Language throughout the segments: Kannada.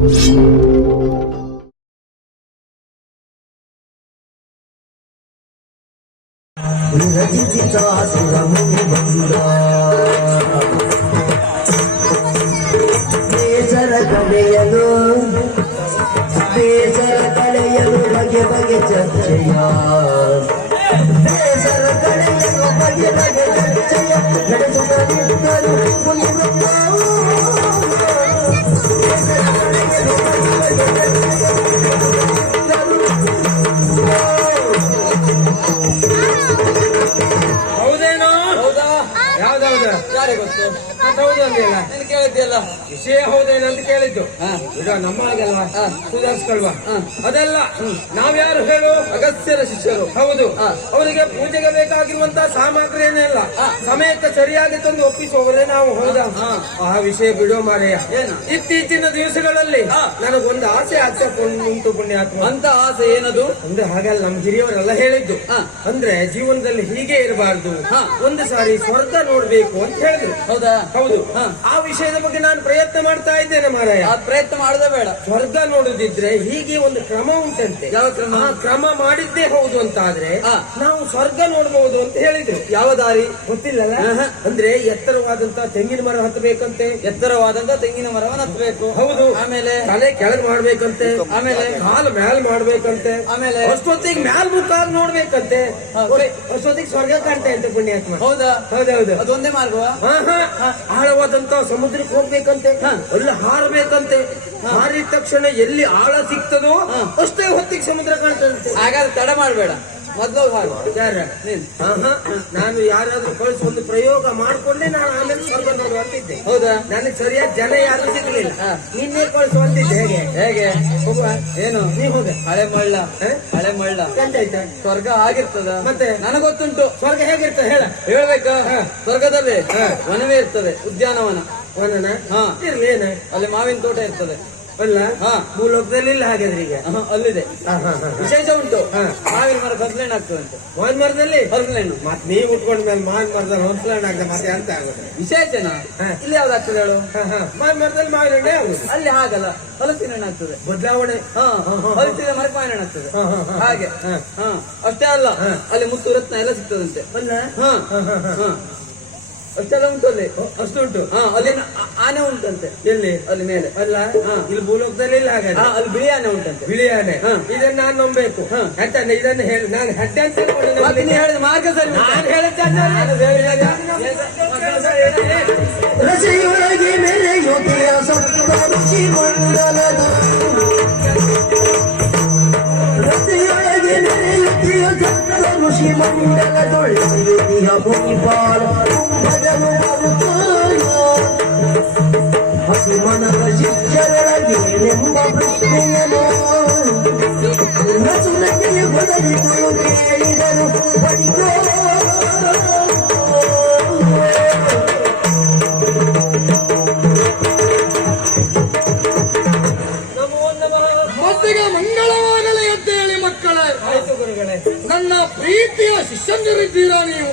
ಬೇಸರ ಕಳೆಯಲು ಬಗೆ ಬಗೆ ಚರ್ಚೆಯ ಬೇಸರ ಕಳೆಯಲು ಬಗೆ ಬಗೆ ಚರ್ಚೆಯ ನಡೆಸುತ್ತಲಿದ್ದರು ಕೇಳಿದ್ಯಲ್ಲ ವಿಷಯ ಹೌದೇನಂತ ಕೇಳಿದ್ದು ಈಗ ನಮ್ಮಗೆಲ್ಲ ಸುಧಾರಿಸ್ಕೊಳ್ವ ಅದೆಲ್ಲ ನಾವ್ಯಾರು ಹೇಳು ಅಗಸ್ತ್ಯರ ಶಿಷ್ಯರು ಹೌದು ಅವರಿಗೆ ಪೂಜೆಗೆ ಬೇಕಾಗಿರುವಂತಹ ಸಾಮಗ್ರಿಯನ್ನೆಲ್ಲ ಸಮಯಕ್ಕೆ ಸರಿಯಾಗಿ ತಂದು ಒಪ್ಪಿಸುವವರೇ ನಾವು ಹೌದಾ ಆ ವಿಷಯ ಬಿಡೋ ಮಾರೆಯ ಇತ್ತೀಚಿನ ದಿವಸಗಳಲ್ಲಿ ನನಗೊಂದು ಆಸೆ ಉಂಟು ಪುಣ್ಯಾತ್ಮ ಅಂತ ಆಸೆ ಏನದು ಅಂದ್ರೆ ಹಾಗಲ್ಲ ನಮ್ ಹಿರಿಯವರೆಲ್ಲ ಹೇಳಿದ್ದು ಅಂದ್ರೆ ಜೀವನದಲ್ಲಿ ಹೀಗೆ ಇರಬಾರ್ದು ಒಂದು ಸಾರಿ ಸ್ವರ್ಗ ನೋಡ್ಬೇಕು ಅಂತ ಹೇಳಿದ್ರು ಹೌದಾ ಹೌದು ಆ ವಿಷಯದ ಬಗ್ಗೆ ನಾನು ಪ್ರಯತ್ನ ಮಾಡ್ತಾ ಇದ್ದೇನೆ ಮಾರಾಯ ಪ್ರಯತ್ನ ಮಾಡದೆ ಬೇಡ ಸ್ವರ್ಗ ನೋಡುದಿದ್ರೆ ಹೀಗೆ ಒಂದು ಕ್ರಮ ಉಂಟಂತೆ ಯಾವ ಕ್ರಮ ಕ್ರಮ ಮಾಡಿದ್ದೇ ಹೌದು ಅಂತ ಆದ್ರೆ ನಾವು ಸ್ವರ್ಗ ನೋಡಬಹುದು ಅಂತ ಹೇಳಿದ್ರು ಯಾವ ದಾರಿ ಗೊತ್ತಿಲ್ಲಲ್ಲ ಅಂದ್ರೆ ಎತ್ತರವಾದಂತಹ ತೆಂಗಿನ ಮರ ಹತ್ತಬೇಕಂತೆ ಎತ್ತರವಾದಂತಹ ತೆಂಗಿನ ಮರವನ್ನು ಹತ್ತಬೇಕು ಹೌದು ಆಮೇಲೆ ತಲೆ ಕೆಳಗ್ ಮಾಡ್ಬೇಕಂತೆ ಆಮೇಲೆ ಕಾಲು ಮ್ಯಾಲ್ ಮಾಡ್ಬೇಕಂತೆ ಆಮೇಲೆ ಅಷ್ಟೊತ್ತಿಗೆ ಮ್ಯಾಲ್ ಮುಖಾಗಿ ನೋಡ್ಬೇಕಂತೆ ಅಷ್ಟೊತ್ತಿಗೆ ಸ್ವರ್ಗ ಕಾಣ್ತಾ ಇದ್ದೆ ಪುಣ್ಯಾತ್ಮ ಹೌದಾ ಹೌದೌದು ಅದೊಂದೇ ಮಾರ್ಗ ಆಳವಾದಂತ ಸಮುದ್ರಕ್ಕೆ ಹೋಗ್ಬೇಕಂತೆ ಅಲ್ಲಿ ಹಾರಬೇಕಂತೆ ಹಾರಿದ ತಕ್ಷಣ ಎಲ್ಲಿ ಆಳ ಸಿಗ್ತದೋ ಅಷ್ಟೇ ಹೊತ್ತಿಗೆ ಸಮುದ್ರ ಕಾಣ್ತದಂತೆ ಹಾಗಾದ್ರೆ ತಡ ಮಾಡಬೇಡ ಮೊದ್ಲು ನಾನು ಯಾರಾದ್ರೂ ಕಳಿಸಿ ಒಂದು ಪ್ರಯೋಗ ಮಾಡ್ಕೊಂಡೆ ನಾನು ಆಮೇಲೆ ಸ್ವರ್ಗ ನೋಡುವಂತಿದ್ದೆ ಹೌದಾ ನನಗೆ ಸರಿಯಾದ ಜನ ಯಾರು ಸಿಗ್ಲಿಲ್ಲ ನಿನ್ನೆ ಕಳಿಸುವಂತಿದ್ದೆ ಹೇಗೆ ಹೇಗೆ ಹೋಗುವ ಏನು ನೀ ಹೋಗ ಹಳೆ ಮಳ್ಳ ಎಂತಾಯ್ತಾ ಸ್ವರ್ಗ ಆಗಿರ್ತದ ಮತ್ತೆ ನನಗೊತ್ತುಂಟು ಸ್ವರ್ಗ ಹೇಗಿರ್ತದೆ ಹೇಳ್ಬೇಕಾ ಸ್ವರ್ಗದಲ್ಲಿ ವನವೇ ಇರ್ತದೆ ಉದ್ಯಾನವನ ವನನ ಇರ್ಲಿ ಏನ ಅಲ್ಲಿ ಮಾವಿನ ತೋಟ ಇರ್ತದೆ ಅಲ್ಲ ಭೂಲೋಕದಲ್ಲಿ ಇಲ್ಲ ಹಾಗಾದ್ರೆ ಈಗ ಅಲ್ಲಿದೆ ವಿಶೇಷ ಉಂಟು ಮಾವಿನ ಮರ ಹೊಸಲೆಣ್ಣು ಆಗ್ತದಂತೆ ಮಾವಿನ ಮರದಲ್ಲಿ ಹೊಸಲೆಣ್ಣು ಮತ್ತೆ ನೀವು ಉಟ್ಕೊಂಡ ಮೇಲೆ ಮಾವಿನ ಮರದಲ್ಲಿ ಹೊಸಲೆಣ್ಣು ಆಗ್ತದೆ ಮತ್ತೆ ಅಂತ ಆಗುತ್ತೆ ವಿಶೇಷನಾ ಇಲ್ಲಿ ಯಾವ್ದು ಆಗ್ತದೆ ಹೇಳು ಮಾವಿನ ಮರದಲ್ಲಿ ಮಾವಿನ ಎಣ್ಣೆ ಆಗುದು ಅಲ್ಲಿ ಹಾಗಲ್ಲ ಹಲಸಿನ ಹಣ್ಣು ಆಗ್ತದೆ ಬದಲಾವಣೆ ಹಲಸಿನ ಮರಕ್ಕೆ ಮಾವಿನ ಹಣ್ಣು ಆಗ್ತದೆ ಹಾಗೆ ಅಷ್ಟೇ ಅಲ್ಲ ಅಲ್ಲಿ ಮುತ್ತು ರತ್ನ ಎಲ್ಲ ಸಿಗ್ತದಂತೆ ಅಷ್ಟೆಲ್ಲ ಉಂಟು ಅಲ್ಲಿ ಅಷ್ಟು ಉಂಟು ಅಲ್ಲಿ ಆನೆ ಉಂಟಂತೆ ಎಲ್ಲಿ ಅಲ್ಲಿ ಮೇಲೆ ಅಲ್ಲ ಇಲ್ಲಿ ಭೂಲೋಕದಲ್ಲಿ ಇಲ್ಲ ಹಾಗೆ ಅಲ್ಲಿ ಬಿಳಿ ಆನೆ ಉಂಟಂತೆ ಬಿಳಿ ಆನೆ ಇದನ್ನ ನಾನು ನಂಬಬೇಕು ಯಾಕಂದ್ರೆ ಇದನ್ನ ಹೇಳಿ ನಾನು ಹೆಡ್ಡೆ ಅಂತ ಹೇಳಿದ ಮಾರ್ಗ ಸರಿ ನಾನು ರಸೆಯೊಳಗೆ ಮೆರೆಯುತ್ತಿಯ ಸಪ್ತಋಷಿ ಮಂಡಲದ ರಸೆಯೊಳಗೆ ಮೆರೆಯುತ್ತಿಯ ಸಪ್ತಋಷಿ ಮಂಡಲದೊಳಗಿರುತ್ತಿಯ ಭೂಮಿಪಾಲ ಹಸಿಮನದ ಶಿಕ್ಷರೊಳಗೇನೆಂಬ ಪ್ರಶ್ನೆಯನು ಸುನಗೆ ಬದಲಿತು ಕೇಳಿದರು ಪಡಿಕೋ ಮತ್ತಿಗೆ ಮಂಗಳವಾಗಲೇ ಎದ್ದೇಳಿ ಮಕ್ಕಳೇ ನನ್ನ ಪ್ರೀತಿಯ ಶಿಷ್ಯಂದಿರಿದ್ದೀರಾ ನೀವು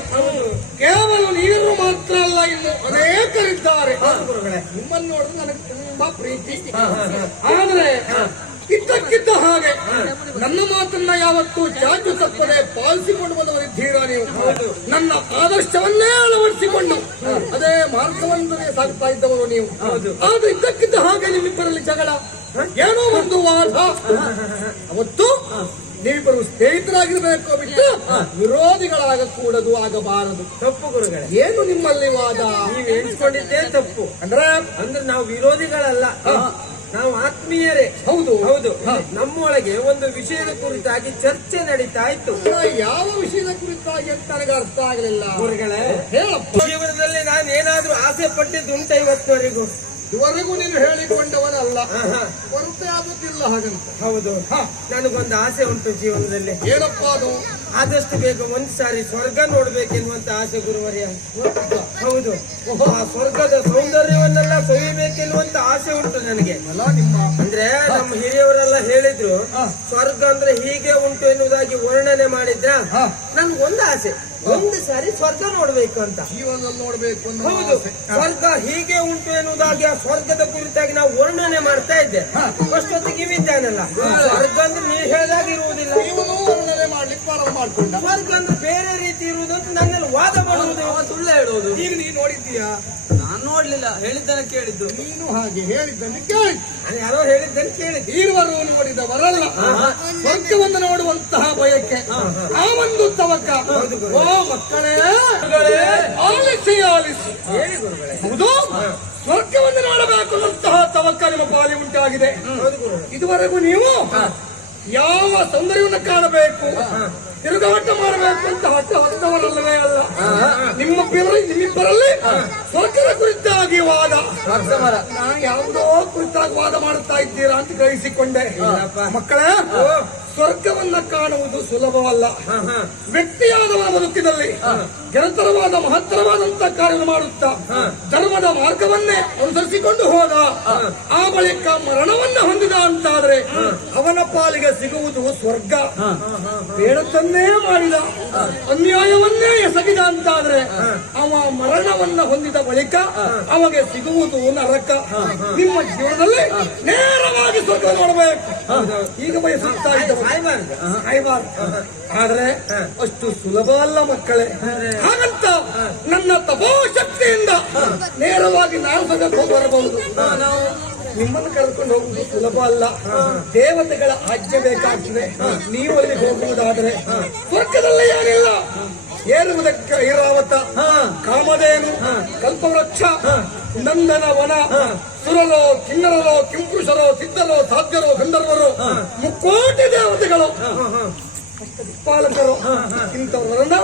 ಕೇವಲ ನೀರು ಮಾತ್ರ ಅಲ್ಲ ಇನ್ನು ಅನೇಕರಿದ್ದಾರೆ ನಿಮ್ಮನ್ನು ನೋಡಿದ್ರೆ ನನಗೆ ತುಂಬಾ ಪ್ರೀತಿ ಆದ್ರೆ ಇದ್ದಕ್ಕಿದ್ದ ಹಾಗೆ ನನ್ನ ಮಾತನ್ನ ಯಾವತ್ತೂ ಚಾಚು ತಪ್ಪದೆ ಪಾಲಿಸಿಕೊಂಡು ಬಂದವರಿದ್ದೀರಾ ನೀವು ನನ್ನ ಆದರ್ಶವನ್ನೇ ಅಳವಡಿಸಿಕೊಂಡು ಅದೇ ಮಾರ್ಗವನ್ನೇ ಸಾಗ್ತಾ ಇದ್ದವರು ನೀವು ಆದ್ರೆ ಇದ್ದಕ್ಕಿದ್ದ ಹಾಗೆ ನಿಮ್ಮಿಬ್ಬರಲ್ಲಿ ಜಗಳ ಏನೋ ಒಂದು ವಾದ ಅವತ್ತು ನೀವಿಬ್ಬರು ಸ್ನೇಹಿತರಾಗಿರ್ಬೇಕು ಬಿಟ್ಟು ವಿರೋಧಿಗಳಾಗಕೂಡದು ಆಗಬಾರದು ತಪ್ಪು ಗುರುಗಳೇ ಏನು ನಿಮ್ಮಲ್ಲಿ ವಾದ ನೀವು ಎಣಿಸ್ಕೊಂಡಿದ್ದೇ ತಪ್ಪು ಅಂದ್ರೆ ನಾವು ವಿರೋಧಿಗಳಲ್ಲ ನಾವು ಆತ್ಮೀಯರೇ ಹೌದು ಹೌದು ನಮ್ಮೊಳಗೆ ಒಂದು ವಿಷಯದ ಕುರಿತಾಗಿ ಚರ್ಚೆ ನಡೀತಾ ಇತ್ತು ಯಾವ ವಿಷಯದ ಕುರಿತಾಗಿ ಅಂತ ನನಗೆ ಅರ್ಥ ಆಗಲಿಲ್ಲ ಗುರುಗಳೇ ಹೇಳಪ್ಪ ಜೀವನದಲ್ಲಿ ನಾನು ಏನಾದ್ರೂ ಆಸೆ ಪಟ್ಟಿದ್ದುಂಟ ಇವತ್ತಿನವರೆಗೂ ಇದುವರೆಗೂ ನೀನು ಹೇಳಿಕೊಂಡವನಲ್ಲ ಕೊರತೆ ಆಗುತ್ತಿಲ್ಲ ಹಾಗಂತ ಹೌದು ನನಗೊಂದು ಆಸೆ ಉಂಟು ಜೀವನದಲ್ಲಿ ಏನಪ್ಪ ಅದು ಆದಷ್ಟು ಬೇಗ ಒಂದ್ ಸಾರಿ ಸ್ವರ್ಗ ನೋಡ್ಬೇಕೆನ್ನುವಂತ ಆಸೆ ಗುರುವರ್ಯ. ಹೌದು, ಆ ಸ್ವರ್ಗದ ಸೌಂದರ್ಯವನ್ನೆಲ್ಲ ಸವಿಬೇಕೆನ್ನುವಂತ ಆಸೆ ಉಂಟು ನನಗೆ. ಅಲ್ಲ ನಿಮ್ಮ ಅಂದ್ರೆ ನಮ್ಮ ಹಿರಿಯವರೆಲ್ಲ ಹೇಳಿದ್ರು ಸ್ವರ್ಗ ಅಂದ್ರೆ ಹೀಗೆ ಉಂಟು ಎನ್ನುವುದಾಗಿ ವರ್ಣನೆ ಮಾಡಿದ್ರ. ನನ್ಗೊಂದು ಆಸೆ, ಒಂದು ಸಾರಿ ಸ್ವರ್ಗ ನೋಡ್ಬೇಕು ಅಂತ. ಜೀವನದಲ್ಲಿ ನೋಡ್ಬೇಕು ಅನ್ನೋ ಹೌದು, ಆಸೆ. ಸ್ವರ್ಗ ಹೀಗೆ ಉಂಟು ಎನ್ನುವುದಾಗಿ ಆ ಸ್ವರ್ಗದ ಕುರಿತಾಗಿ ನಾವು ವರ್ಣನೆ ಮಾಡ್ತಾ ಇದ್ದೆ. ಅಷ್ಟೊತ್ತಿಗೆ ಇವಿದ್ದಾನಲ್ಲ, ಸ್ವರ್ಗ ಅಂದ್ರೆ ನೀವು ಹೇಳಿದಾಗ ಇರುವುದಿಲ್ಲ, ಇವನು ವರ್ಣನೆ ಮಾಡ್ಲಿಕ್ಕೆ ಪ್ರಾರಂಭ ಮಾಡ್ಕೊಂಡ. ಸ್ವರ್ಗ ಅಂದ್ರೆ ಬೇರೆ ರೀತಿ ಇರುವುದು ಅಂತ ನನ್ನಲ್ಲಿ ವಾದ ಮಾಡುವುದು. ಸುಳ್ಳು ಹೇಳುವುದು. ಈಗ ನೀನು ನೋಡಿದ್ದೀಯಾ? ನಾನು ನೋಡ್ಲಿಲ್ಲ, ಹೇಳಿದ್ದನ್ನ ಕೇಳಿದ್ದು. ನೀನು ಹಾಗೆ ಹೇಳಿದ್ದನ್ನು ಕೇಳಿ ನಾನು ಯಾರೋ ಹೇಳಿದ್ದನ್ನು ಕೇಳಿದ್ದೆ. ಈರುವರು ನೋಡಿದವರಲ್ಲ, ಸ್ವರ್ಗವನ್ನು ನೋಡುವಂತಹ ಬಯಕೆ, ಆ ಒಂದು ತವಕ. ಓ ಮಕ್ಕಳೇ, ಆಲಿಸಿ ಆಲಿಸಿ. ಹೇಳಿ ಗುರುಗಳೇ. ಹೌದು, ಸ್ವರ್ಗವನ್ನು ನೋಡಬೇಕು ಅನ್ನುವಂತಹ ತವಕ ನಿಮ್ಮ ಪಾಲಿ ಉಂಟಾಗಿದೆ. ಹೌದು ಗುರು. ಇದುವರೆಗೂ ನೀವು ಯಾವ ಸೌಂದರ್ಯವನ್ನು ಕಾಣಬೇಕು, ತಿರುಗಾಟ ಮಾಡಬೇಕು ಅಂತ ಹಠ ಹೊತ್ತವರಲ್ಲವೇ ಅಲ್ಲ. ನಿಮ್ಮಿಬ್ಬರಲ್ಲಿ ಸ್ವರ್ಗದ ಕುರಿತಾಗಿ ವಾದ, ನಾನು ಯಾವುದೋ ಕುರಿತಾಗಿ ವಾದ ಮಾಡುತ್ತಾ ಇದ್ದೀರಾ ಅಂತ ಗ್ರಹಿಸಿಕೊಂಡೆ. ಮಕ್ಕಳೇ, ಸ್ವರ್ಗವನ್ನ ಕಾಣುವುದು ಸುಲಭವಲ್ಲ. ವ್ಯಕ್ತಿಯಾದವನ ಬದುಕಿನಲ್ಲಿ ನಿರಂತರವಾದ ಮಹತ್ತರವಾದಂತಹ ಕಾರ್ಯವನ್ನು ಮಾಡುತ್ತಾ ಧರ್ಮದ ಮಾರ್ಗವನ್ನೇ ಅನುಸರಿಸಿಕೊಂಡು ಹೋದ, ಆ ಬಳಿಕ ಮರಣವನ್ನ ಹೊಂದಿದ ಅಂತಾದ್ರೆ ಅವನ ಪಾಲಿಗೆ ಸಿಗುವುದು ಸ್ವರ್ಗ. ಬೇಡದನ್ನೇ ಮಾಡಿದ, ಅನ್ಯಾಯವನ್ನೇ ಎಸಗಿದ ಅಂತಾದ್ರೆ ಅವ ಮರಣವನ್ನ ಹೊಂದಿದ ಬಳಿಕ ಅಮಗೆ ಸಿಗುವುದು ನರಕ. ನಿಮ್ಮ ಜೀವನದಲ್ಲಿ ನೇರವಾಗಿ ಸ್ವರ್ಗ ನೋಡಬೇಕು ಈಗ ಬಯಸುತ್ತಾ ಇದ್ದರು. ಆದ್ರೆ ಅಷ್ಟು ಸುಲಭ ಅಲ್ಲ ಮಕ್ಕಳೇ. ಹಾಗಂತ ನನ್ನ ತಪೋಶಕ್ತಿಯಿಂದ ನೇರವಾಗಿ ನಾನು ಸ್ವರ್ಗಕ್ಕೆ ಬರಬಹುದು. ನಿಮ್ಮನ್ನು ಕರ್ಕೊಂಡು ಹೋಗುವುದು ಸುಲಭ ಅಲ್ಲ. ದೇವತೆಗಳ ಆಜ್ಞೆ ಬೇಕಾಗ್ತದೆ. ನೀವು ಅಲ್ಲಿ ಹೋಗುವುದಾದರೆ ಸ್ವರ್ಗದಲ್ಲಿ ಏನಿಲ್ಲ. ಏರುವುದಕ್ಕೆ ಐರಾವತ, ಕಾಮಧೇನು, ಕಲ್ಪವೃಕ್ಷ, ನಂದನವನ, ಸುರರೋ ಕಿನ್ನರರೋ ಕಿಂಪುರುಷರೋ ಸಿದ್ಧರೋ ಸಾಧ್ಯರೋ ಗಂಧರ್ವರೋ, ಮುಕ್ಕೋಟಿ ದೇವತೆಗಳು, ದಿಕ್ಪಾಲಕರು, ಇಂಥವರನ್ನ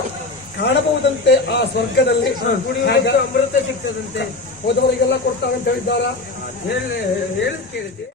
ಕಾಣಬಹುದಂತೆ ಆ ಸ್ವರ್ಗದಲ್ಲಿ. ಕುಡಿಯುವಾಗ ಅಮೃತ ಸಿಗ್ತದಂತೆ. ಹೋದವರಿಗೆಲ್ಲ ಕೊಡ್ತಾರಂತ ಹೇಳಿದ್ದಾರ. ಹೇಳಿ ಕೇಳಿದ್ದೆ.